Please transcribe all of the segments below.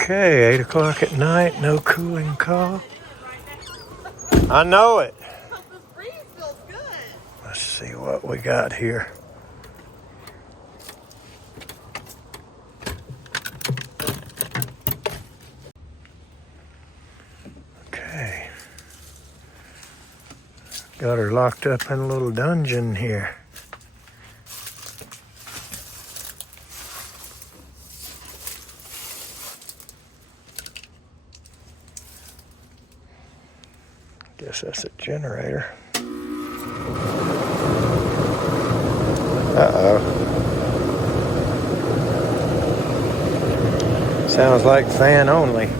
Okay, 8 o'clock at night, no cooling call. I know it. Let's see what we got here. Okay. Got her locked up in a little dungeon here. Guess that's a generator. Uh-oh. Sounds like fan only.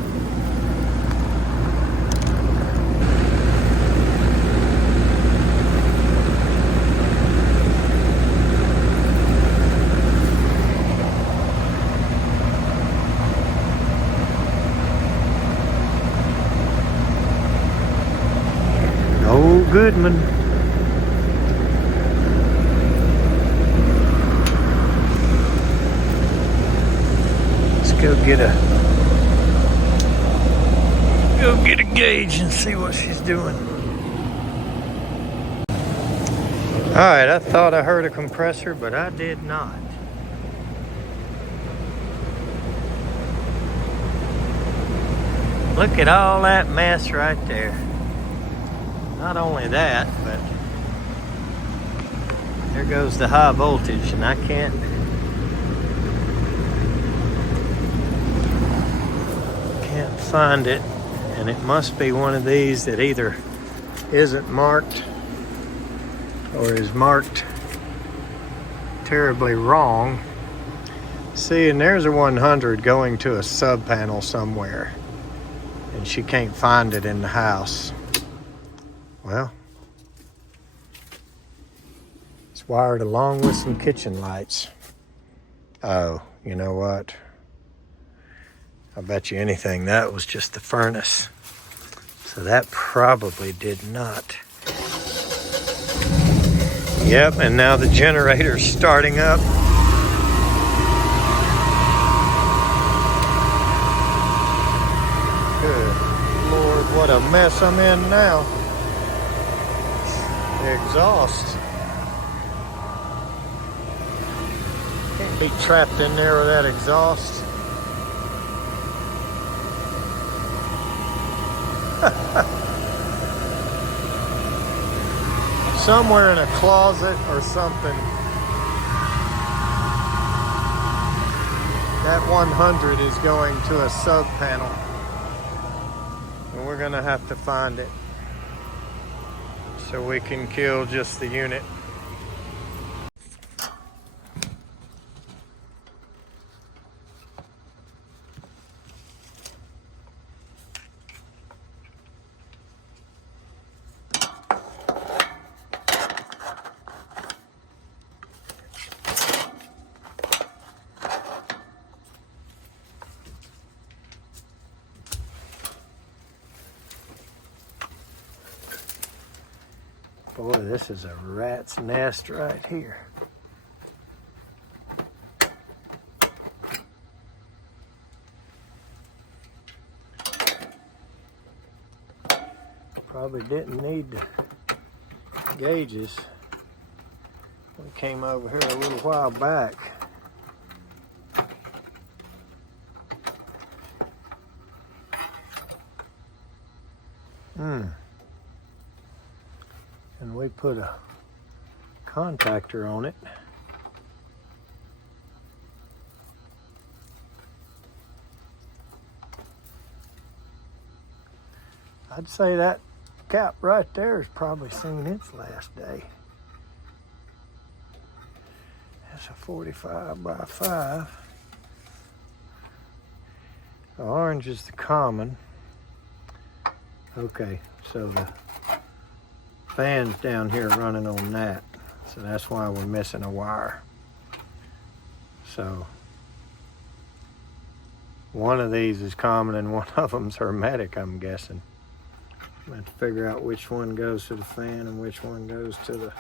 Oh, Goodman. Go get a gauge and see what she's doing. All right, I thought I heard a compressor, but I did not. Look at all that mess right there. Not only that, but there goes the high voltage, and I can't find it, and it must be one of these that either isn't marked or is marked terribly wrong. See, and there's a 100 going to a sub panel somewhere, and she can't find it in the house. Well, it's wired along with some kitchen lights. Oh, you know what? I bet you anything that was just the furnace. So that probably did not. Yep, and now the generator's starting up. Good Lord, what a mess I'm in now. The exhaust. Can't be trapped in there with that exhaust. Somewhere in a closet or something. That 100 is going to a sub panel, and we're gonna have to find it so we can kill just the unit. Boy, this is a rat's nest right here. Probably didn't need the gauges. We came over here a little while back. And we put a contactor on it. I'd say that cap right there has probably seen its last day. That's a 45 by 5. The orange is the common. Okay, so the fan's down here running on that. So that's why we're missing a wire. So one of these is common and one of them's hermetic, I'm guessing. I'm going to have to figure out which one goes to the fan and which one goes to the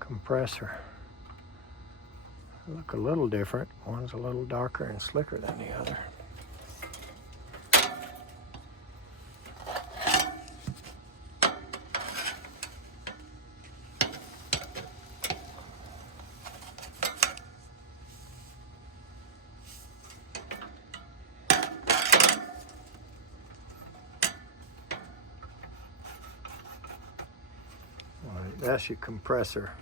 compressor. look a little different. One's a little darker and slicker than the other. That's your compressor.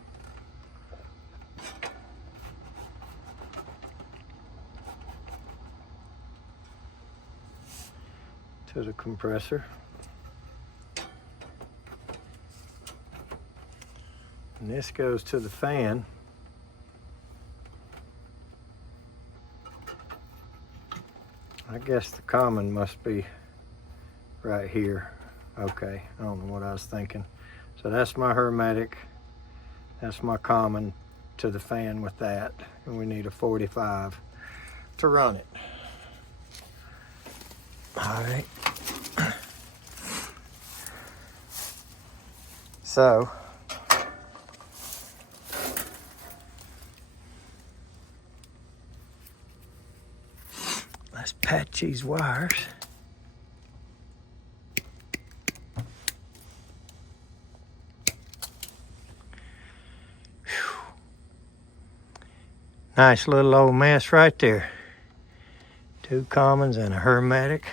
To the compressor. And this goes to the fan. I guess the common must be right here. Okay, I don't know what I was thinking. So that's my hermetic, that's my common to the fan with that, and we need a 45 to run it. All right. So, let's patch these wires. Nice little old mess right there. 2 commons and a hermetic.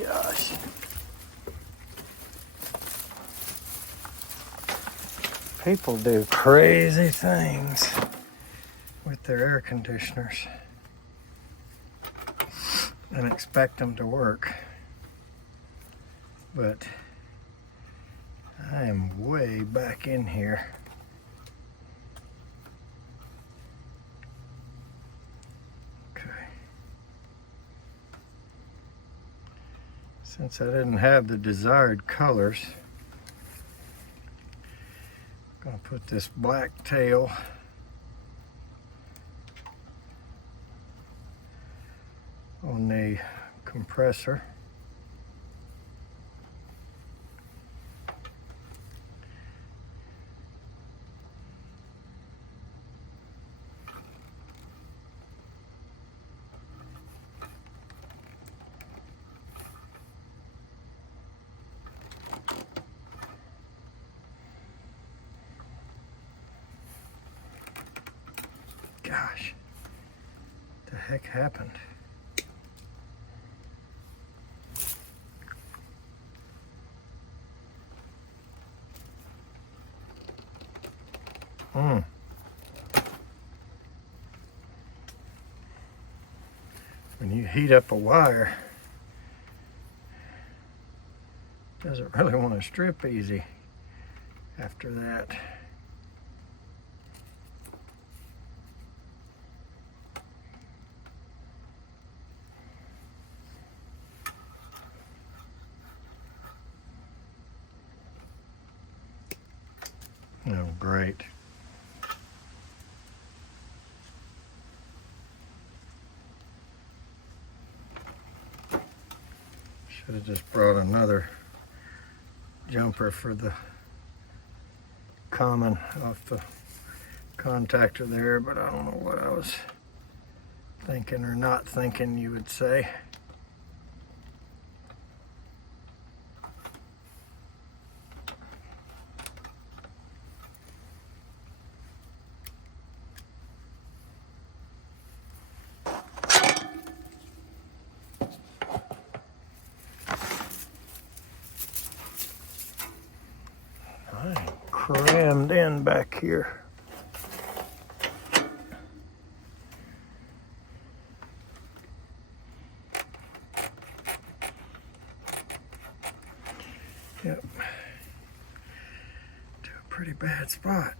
Gosh. People do crazy things with their air conditioners and expect them to work. But I am way back in here. Okay. Since I didn't have the desired colors, I'm gonna put this black tail on the compressor. Gosh, what the heck happened? When you heat up a wire, it doesn't really want to strip easy after that. Oh, great. Should have just brought another jumper for the common off the contactor there, but I don't know what I was thinking or not thinking, you would say. I'm crammed in back here. Yep, to a pretty bad spot.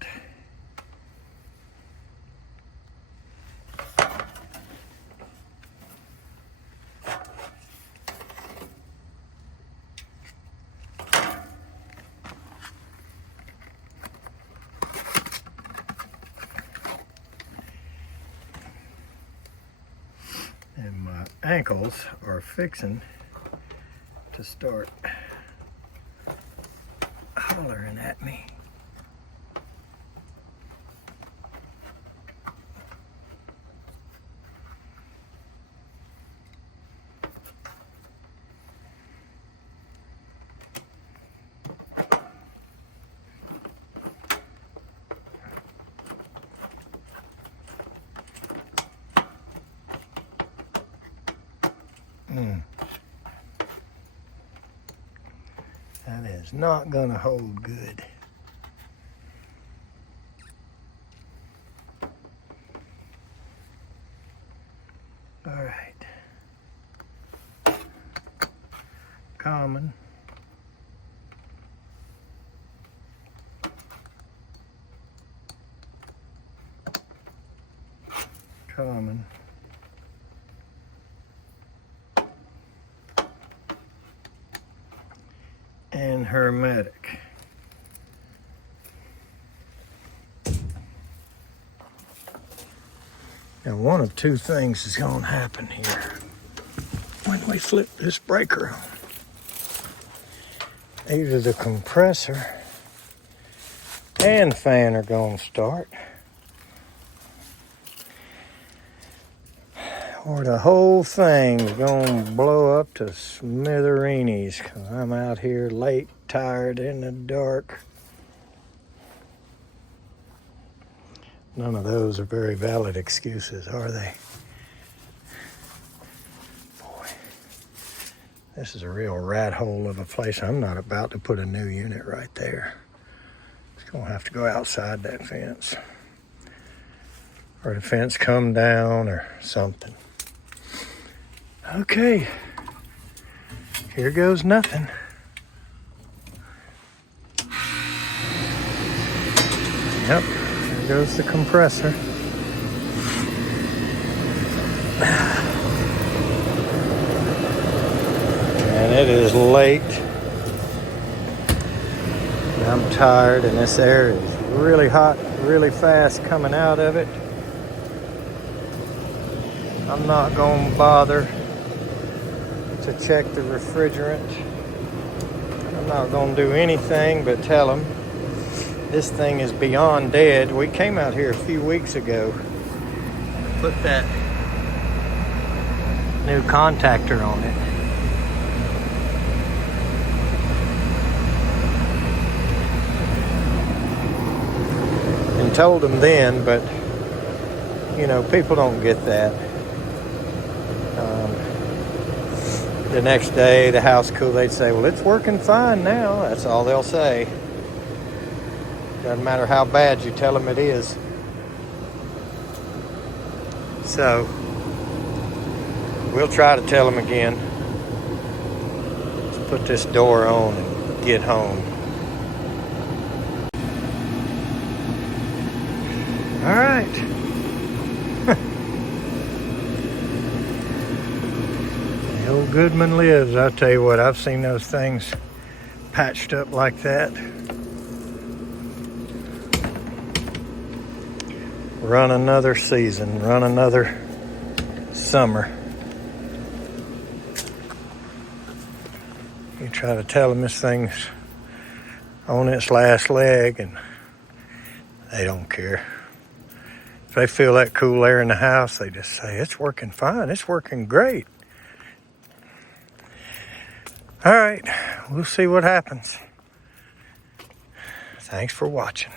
ankles are fixing to start hollering at me. That is not gonna hold good. All right. Common. Common. And hermetic. Now one of two things is going to happen here when we flip this breaker on. Either the compressor and fan are going to start, or the whole thing's going to blow up to smithereens because I'm out here late, tired, in the dark. None of those are very valid excuses, are they? Boy, this is a real rat hole of a place. I'm not about to put a new unit right there. It's going to have to go outside that fence. Or the fence come down or something. Okay, here goes nothing. Yep, there goes the compressor. And it is late. I'm tired, and this air is really hot, really fast coming out of it. I'm not going to bother to check the refrigerant. I'm not going to do anything but tell them this thing is beyond dead. We came out here a few weeks ago, put that new contactor on it. And told them then, but you know, people don't get that. The next day, the house cool, they'd say, well, it's working fine now. That's all they'll say. Doesn't matter how bad you tell them it is. So, we'll try to tell them again. Let's put this door on and get home. All right. Old Goodman lives. I tell you what, I've seen those things patched up like that. Run another season, run another summer. You try to tell them this thing's on its last leg and they don't care. If they feel that cool air in the house, they just say, it's working fine, it's working great. All right, we'll see what happens. Thanks for watching.